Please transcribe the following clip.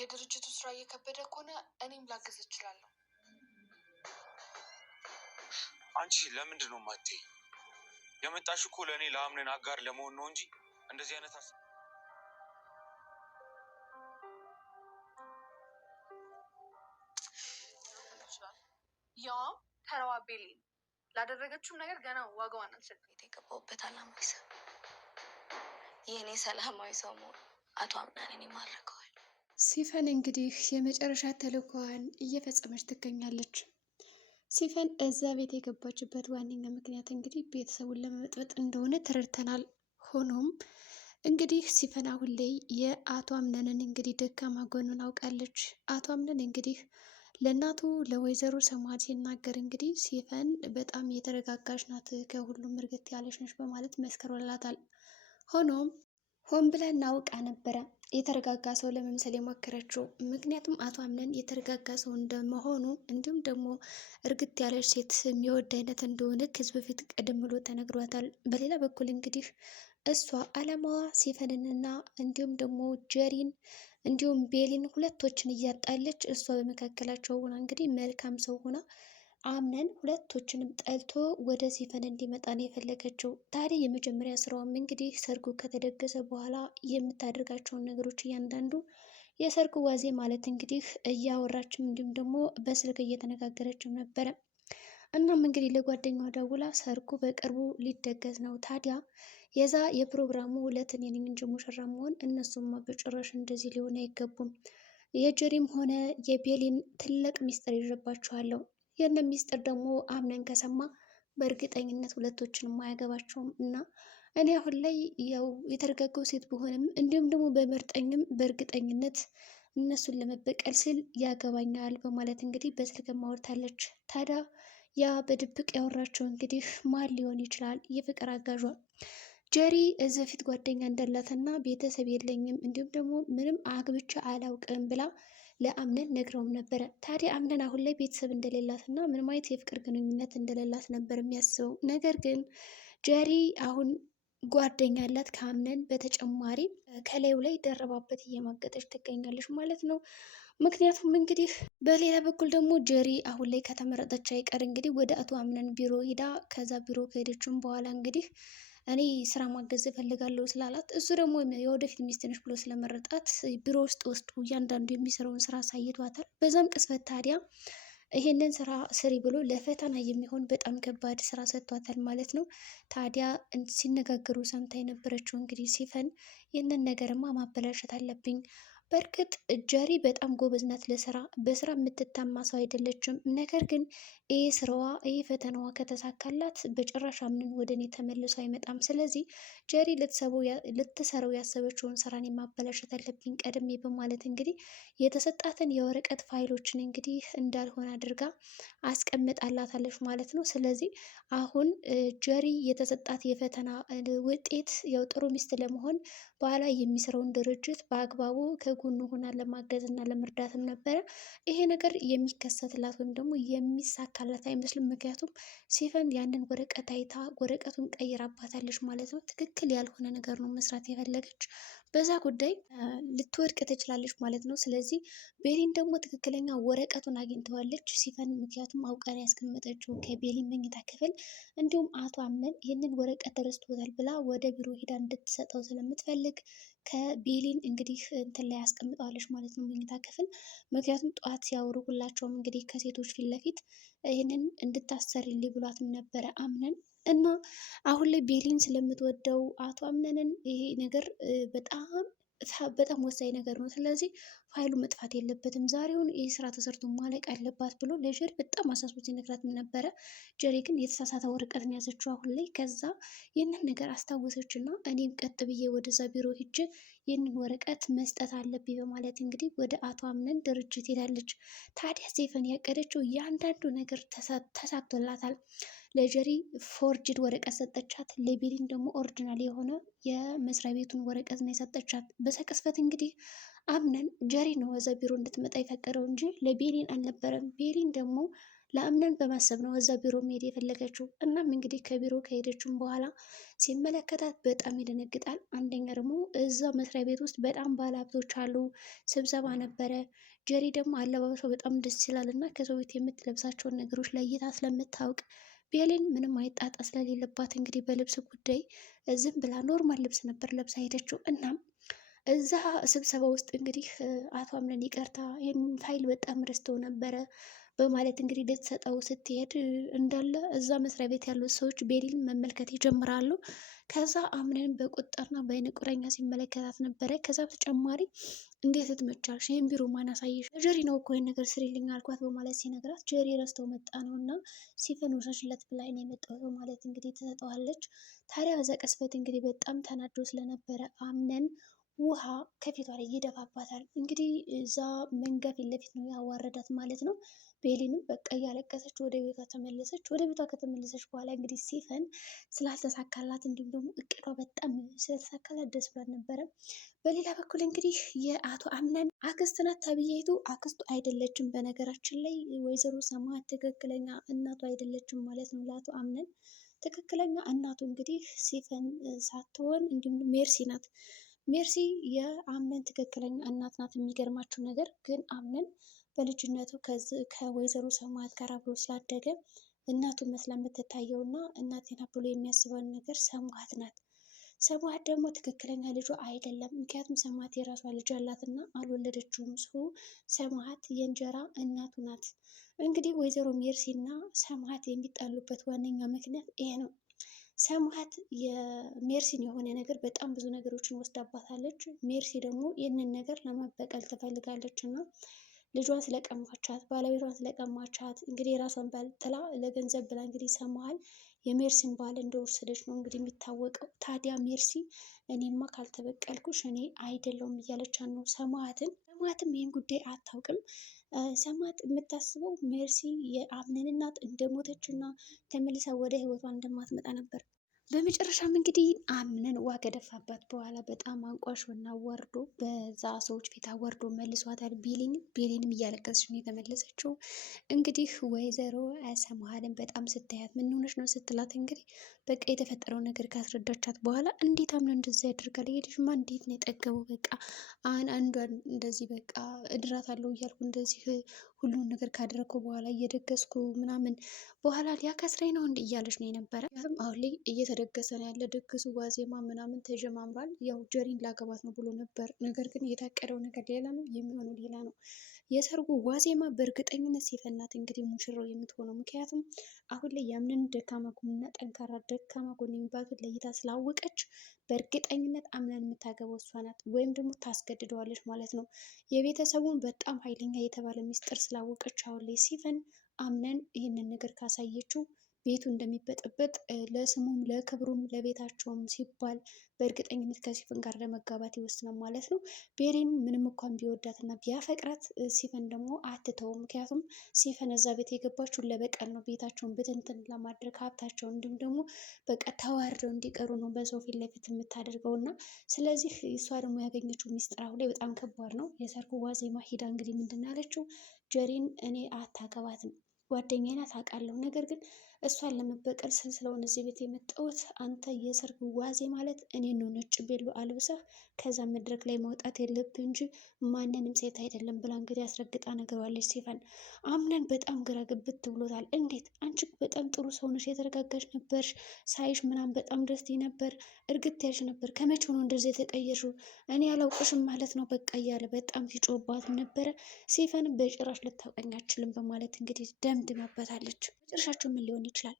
የድርጅቱ ስራ እየከበደ ከሆነ እኔም ላግዝ እችላለሁ። አንቺ ለምንድን ነው የማትይኝ? የመጣሽ እኮ ለእኔ ለአምነን አጋር ለመሆን ነው እንጂ እንደዚህ አይነት ያው ተራዋ ቤሊን ላደረገችውም ነገር ገና ዋጋዋን አልሰጠም። የተገባውበት አላማይሰ የእኔ ሰላማዊ ሰው መሆን አቶ አምናንን ይማርከዋል። ሲፈን እንግዲህ የመጨረሻ ተልዕኮዋን እየፈጸመች ትገኛለች። ሲፈን እዛ ቤት የገባችበት ዋነኛ ምክንያት እንግዲህ ቤተሰቡን ለመበጥበጥ እንደሆነ ተረድተናል። ሆኖም እንግዲህ ሲፈን አሁን ላይ የአቶ አምነንን እንግዲህ ደካማ ጎኑን አውቃለች። አቶ አምነን እንግዲህ ለእናቱ ለወይዘሮ ሰማድ ሲናገር እንግዲህ ሲፈን በጣም የተረጋጋች ናት፣ ከሁሉም እርግጥ ያለች ነች በማለት መስክሮላታል። ሆኖም ሆን ብለን አውቃ ነበረ የተረጋጋ ሰው ለመምሰል የሞከረችው። ምክንያቱም አቶ አምነን የተረጋጋ ሰው እንደመሆኑ እንዲሁም ደግሞ እርግጥ ያለች ሴት የሚወድ አይነት እንደሆነ ከዚህ በፊት ቀደም ብሎ ተነግሯታል። በሌላ በኩል እንግዲህ እሷ አላማዋ ሲፈንንና እንዲሁም ደግሞ ጀሪን እንዲሁም ቤሊን ሁለቶችን እያጣለች እሷ በመካከላቸው ሆና እንግዲህ መልካም ሰው ሆና አምነን ሁለቶችንም ጠልቶ ወደ ሲፈን እንዲመጣ ነው የፈለገችው። ታዲያ የመጀመሪያ ስራውም እንግዲህ ሰርጉ ከተደገሰ በኋላ የምታደርጋቸውን ነገሮች እያንዳንዱ የሰርጉ ዋዜ ማለት እንግዲህ እያወራችም እንዲሁም ደግሞ በስልክ እየተነጋገረችም ነበረ። እናም እንግዲህ ለጓደኛዋ ደውላ ሰርጉ በቅርቡ ሊደገስ ነው፣ ታዲያ የዛ የፕሮግራሙ ዕለት እኔ ነኝ እንጂ ሙሽራ መሆን፣ እነሱማ በጭራሽ እንደዚህ ሊሆን አይገቡም። የጀሪም ሆነ የቤሊን ትልቅ ሚስጥር ይዤባቸዋለሁ። ይህን ሚስጥር ደግሞ አምነን ከሰማ በእርግጠኝነት ሁለቶችንም አያገባቸውም እና እኔ አሁን ላይ ያው የተረጋጋው ሴት ብሆንም እንዲሁም ደግሞ በመርጠኝም በእርግጠኝነት እነሱን ለመበቀል ስል ያገባኛል በማለት እንግዲህ በስልክ ማውርታለች። ታዲያ ያ በድብቅ ያወራቸው እንግዲህ ማን ሊሆን ይችላል? የፍቅር አጋዧ ጀሪ እዚህ ፊት ጓደኛ እንዳላትና ቤተሰብ የለኝም እንዲሁም ደግሞ ምንም አግብቼ አላውቅም ብላ ለአምነን ነግረውም ነበረ። ታዲያ አምነን አሁን ላይ ቤተሰብ እንደሌላት እና ምንም አይነት የፍቅር ግንኙነት እንደሌላት ነበር የሚያስበው። ነገር ግን ጀሪ አሁን ጓደኛ አላት ከአምነን በተጨማሪ ከላዩ ላይ ደረባበት እየማገጠች ትገኛለች ማለት ነው። ምክንያቱም እንግዲህ በሌላ በኩል ደግሞ ጀሪ አሁን ላይ ከተመረጠች አይቀር እንግዲህ ወደ አቶ አምነን ቢሮ ሂዳ ከዛ ቢሮ ከሄደችም በኋላ እንግዲህ እኔ ስራ ማገዝ እፈልጋለሁ ስላላት እሱ ደግሞ የወደፊት ሚስት ነሽ ብሎ ስለመረጣት ቢሮ ውስጥ ወስዶ እያንዳንዱ የሚሰራውን ስራ አሳይቷታል። በዛም ቅጽበት ታዲያ ይሄንን ስራ ስሪ ብሎ ለፈተና የሚሆን በጣም ከባድ ስራ ሰጥቷታል ማለት ነው። ታዲያ ሲነጋገሩ ሰምታ የነበረችው እንግዲህ ሲፈን ይህንን ነገርማ ማበላሸት አለብኝ። በእርግጥ ጀሪ በጣም ጎበዝ ናት ለስራ፣ በስራ የምትታማ ሰው አይደለችም። ነገር ግን ይህ ስራዋ ይህ ፈተናዋ ከተሳካላት በጭራሽ አምነን ወደ እኔ ተመልሶ አይመጣም። ስለዚህ ጀሪ ልትሰራው ያሰበችውን ስራን የማበላሸት አለብኝ ቀድሜ በማለት እንግዲህ የተሰጣትን የወረቀት ፋይሎችን እንግዲህ እንዳልሆነ አድርጋ አስቀምጣላታለች ማለት ነው። ስለዚህ አሁን ጀሪ የተሰጣት የፈተና ውጤት ያው ጥሩ ሚስት ለመሆን በኋላ የሚሰራውን ድርጅት በአግባቡ ከጎኑ ሆና ለማገዝ እና ለመርዳትም ነበረ። ይሄ ነገር የሚከሰትላት ወይም ደግሞ የሚሳካላት አይመስልም። ምክንያቱም ሲፈን ያንን ወረቀት አይታ ወረቀቱን ቀይራባታለች ማለት ነው። ትክክል ያልሆነ ነገር ነው መስራት የፈለገች። በዛ ጉዳይ ልትወድቅ ትችላለች ማለት ነው። ስለዚህ ቤሊን ደግሞ ትክክለኛ ወረቀቱን አግኝተዋለች ሲፈን፣ ምክንያቱም አውቃን ያስቀመጠችው ከቤሊን መኝታ ክፍል። እንዲሁም አቶ አምነን ይህንን ወረቀት ተረስቶታል ብላ ወደ ቢሮ ሄዳ እንድትሰጠው ስለምትፈልግ ከቤሊን እንግዲህ እንትን ላይ ያስቀምጠዋለች ማለት ነው መኝታ ክፍል። ምክንያቱም ጠዋት ሲያወሩ ሁላቸውም እንግዲህ ከሴቶች ፊት ለፊት ይህንን እንድታሰርልኝ ብሏትም ነበረ አምነን እና አሁን ላይ ቤሊን ስለምትወደው አቶ አምነንን ይሄ ነገር በጣም ወሳኝ ነገር ነው። ስለዚህ ፋይሉ መጥፋት የለበትም፣ ዛሬውን ይህ ስራ ተሰርቶ ማለቅ አለባት ብሎ ለጀሪ በጣም አሳስቦት ሲነግራትም ነበረ። ጀሪ ግን የተሳሳተ ወረቀትን ያዘችው አሁን ላይ። ከዛ ይህንን ነገር አስታወሰች እና እኔም ቀጥ ብዬ ወደዛ ቢሮ ሂጅ ይህንን ወረቀት መስጠት አለብኝ በማለት እንግዲህ ወደ አቶ አምነን ድርጅት ሄዳለች። ታዲያ ሲፈን ያቀደችው እያንዳንዱ ነገር ተሳክቶላታል። ለጀሪ ፎርጅድ ወረቀት ሰጠቻት፣ ለቤሊን ደግሞ ኦሪጂናል የሆነ የመስሪያ ቤቱን ወረቀት ነው የሰጠቻት። በዛ ቅጽበት እንግዲህ አምነን ጀሪ ነው ወደ ቢሮ እንድትመጣ የፈቀደው እንጂ ለቤሊን አልነበረም። ቤሊን ደግሞ ለአምነን በማሰብ ነው እዛ ቢሮ መሄድ የፈለገችው። እናም እንግዲህ ከቢሮ ከሄደችም በኋላ ሲመለከታት በጣም ይደነግጣል። አንደኛ ደግሞ እዛ መስሪያ ቤት ውስጥ በጣም ባለሀብቶች አሉ፣ ስብሰባ ነበረ። ጀሪ ደግሞ አለባበሷ በጣም ደስ ይላል እና ከሰው ቤት የምትለብሳቸውን ነገሮች ለይታ ስለምታውቅ ቤሊን ምንም አይጣጣ ስለሌለባት እንግዲህ በልብስ ጉዳይ ዝም ብላ ኖርማል ልብስ ነበር ለብሳ ሄደችው። እናም እዛ ስብሰባ ውስጥ እንግዲህ አቶ አምነን ይቅርታ ይህን ፋይል በጣም ረስተው ነበረ በማለት እንግዲህ ልትሰጠው ስትሄድ እንዳለ እዛ መስሪያ ቤት ያሉት ሰዎች ቤሊን መመልከት ይጀምራሉ። ከዛ አምነን በቁጣና በአይነ ቁረኛ ሲመለከታት ነበረ። ከዛ በተጨማሪ እንዴት ልትመቻልሽ? ይህን ቢሮ ማን አሳየሽ? ጀሪ ነው እኮ ይህን ነገር ስሪልኝ አልኳት በማለት ሲነግራት ጀሪ ረስተው መጣ ነው እና ሲፈን ውሰጅለት ብላኝ ነው የመጣው በማለት እንግዲህ ትሰጠዋለች። ታዲያ በዛ ቅስበት እንግዲህ በጣም ተናዶ ስለነበረ አምነን ውሃ ከፊቷ ላይ ይደፋባታል። እንግዲህ እዛ መንጋ ፊት ለፊት ነው ያዋረዳት ማለት ነው። ቤሊንም በቃ እያለቀሰች ወደ ቤቷ ተመለሰች። ወደ ቤቷ ከተመለሰች በኋላ እንግዲህ ሲፈን ስላልተሳካላት እንዲሁም ደግሞ እቅዷ በጣም ስለተሳካላት ደስ ብሏት ነበረ። በሌላ በኩል እንግዲህ የአቶ አምነን አክስት ናት ተብዬቱ አክስቱ አይደለችም። በነገራችን ላይ ወይዘሮ ሰማት ትክክለኛ እናቱ አይደለችም ማለት ነው ለአቶ አምነን። ትክክለኛ እናቱ እንግዲህ ሲፈን ሳትሆን እንዲሁም ሜርሲ ናት። ሜርሲ የአምነን ትክክለኛ እናት ናት። የሚገርማችሁ ነገር ግን አምነን በልጅነቱ ከወይዘሮ ሰማት ጋር አብሮ ስላደገ እናቱ መስላ የምትታየው እና እናቴን ብሎ የሚያስበውን ነገር ሰማት ናት። ሰማት ደግሞ ትክክለኛ ልጇ አይደለም። ምክንያቱም ሰማት የራሷ ልጅ አላት እና አልወለደችውም። ሰው ሰማት የእንጀራ እናቱ ናት። እንግዲህ ወይዘሮ ሜርሲ እና ሰማት የሚጣሉበት ዋነኛ ምክንያት ይሄ ነው። ሰማት የሜርሲን የሆነ ነገር በጣም ብዙ ነገሮችን ወስዳባታለች። ሜርሲ ደግሞ ይህንን ነገር ለመበቀል ትፈልጋለች እና ልጇን ስለቀማቻት፣ ባለቤቷን ስለቀማቻት እንግዲህ የራሷን ባል ጥላ ለገንዘብ ብላ እንግዲህ ሰማሃል የሜርሲን ባል እንደወሰደች ነው እንግዲህ የሚታወቀው። ታዲያ ሜርሲ እኔማ ካልተበቀልኩሽ እኔ አይደለውም እያለቻት ነው ሰማዕትን። ሰማዕትም ይህን ጉዳይ አታውቅም። ሰማዕት የምታስበው ሜርሲ የአምነን እናት እንደሞተች እና ተመልሳ ወደ ህይወቷ እንደማትመጣ ነበር። በመጨረሻም እንግዲህ አምነን ውሃ ከደፋባት በኋላ በጣም አንቋሾና ወርዶ በዛ ሰዎች ፊት አወርዶ መልሷታል። ቤሊንም እያለቀሰች ነው የተመለሰችው። እንግዲህ ወይዘሮ ሰማሃልን በጣም ስታያት ምን ሆነች ነው ስትላት እንግዲህ በቃ የተፈጠረው ነገር ካስረዳቻት በኋላ እንዴት አምነን እንደዛ ያደርጋል? ይሄድሽማ እንዴት ነው የጠገበው? በቃ አንዷን እንደዚህ በቃ እድራት አለው እያልኩ እንደዚህ ሁሉን ነገር ካደረግኩ በኋላ እየደገስኩ ምናምን በኋላ ሊያከስረኝ ነው እንዲ እያለች ነው የነበረ። ምክንያቱም አሁን ላይ እየተደገሰ ነው ያለ ድግሱ ዋዜማ ምናምን ተጀማምሯል። ያው ጀሪን ላገባት ነው ብሎ ነበር። ነገር ግን የታቀደው ነገር ሌላ ነው፣ የሚሆነው ሌላ ነው። የሰርጉ ዋዜማ በእርግጠኝነት ሲፈናት እንግዲህ ሙሽራው የምትሆነው። ምክንያቱም አሁን ላይ ያምንን ደካማ ጎንና ጠንካራ ደካማ ጎን የሚባሉት ለይታ ስላወቀች በእርግጠኝነት አምነን የምታገባው እሷ ናት፣ ወይም ደግሞ ታስገድደዋለች ማለት ነው። የቤተሰቡን በጣም ኃይለኛ የተባለ ሚስጥር ስላወቀች አሁን ላይ ሲፈን አምነን ይህንን ነገር ካሳየችው ቤቱ እንደሚበጠበጥ ለስሙም ለክብሩም ለቤታቸውም ሲባል በእርግጠኝነት ከሲፈን ጋር ለመጋባት ይወስናል ማለት ነው። ቤሪን ምንም እንኳን ቢወዳትና ቢያፈቅራት ሲፈን ደግሞ አትተውም። ምክንያቱም ሲፈን እዛ ቤት የገባችውን ለበቀል ነው፣ ቤታቸውን ብትንትን ለማድረግ ሀብታቸውን እንዲሁም ደግሞ በቃ ተዋርደው እንዲቀሩ ነው በሰው ፊት ለፊት የምታደርገው እና ስለዚህ እሷ ደግሞ ያገኘችው ሚስጥር አሁን ላይ በጣም ከባድ ነው። የሰርጉ ዋዜማ ሂዳ እንግዲህ ምንድን ያለችው ጀሪን እኔ አታገባትም ጓደኛዬ ናት አውቃለሁ፣ ነገር ግን እሷን ለመበቀል ስል ስለሆነ እዚህ ቤት የመጣሁት አንተ የሰርግ ዋዜ ማለት እኔ ነው ነጭ ቤሎ አልብሰህ ከዛ መድረክ ላይ መውጣት የለብህ እንጂ ማንንም ሴት አይደለም ብላ እንግዲህ አስረግጣ ነገሯለች። ሲፈን አምነን በጣም ግራ ግብት ብሎታል። እንዴት አንቺ በጣም ጥሩ ሰው ነሽ፣ የተረጋጋሽ ነበርሽ፣ ሳይሽ ምናምን በጣም ደስ ነበር፣ እርግጥ ያልሽ ነበር፣ ከመቼ ሆኖ እንደዚህ የተቀየርሽው? እኔ ያላውቅሽም ማለት ነው በቃ እያለ በጣም ሲጮህባት ነበረ። ሲፈን በጭራሽ ልታውቀኝ አትችልም በማለት እንግዲህ ደምድማበታለች። መጨረሻቸው ምን ሊሆን ይችላል?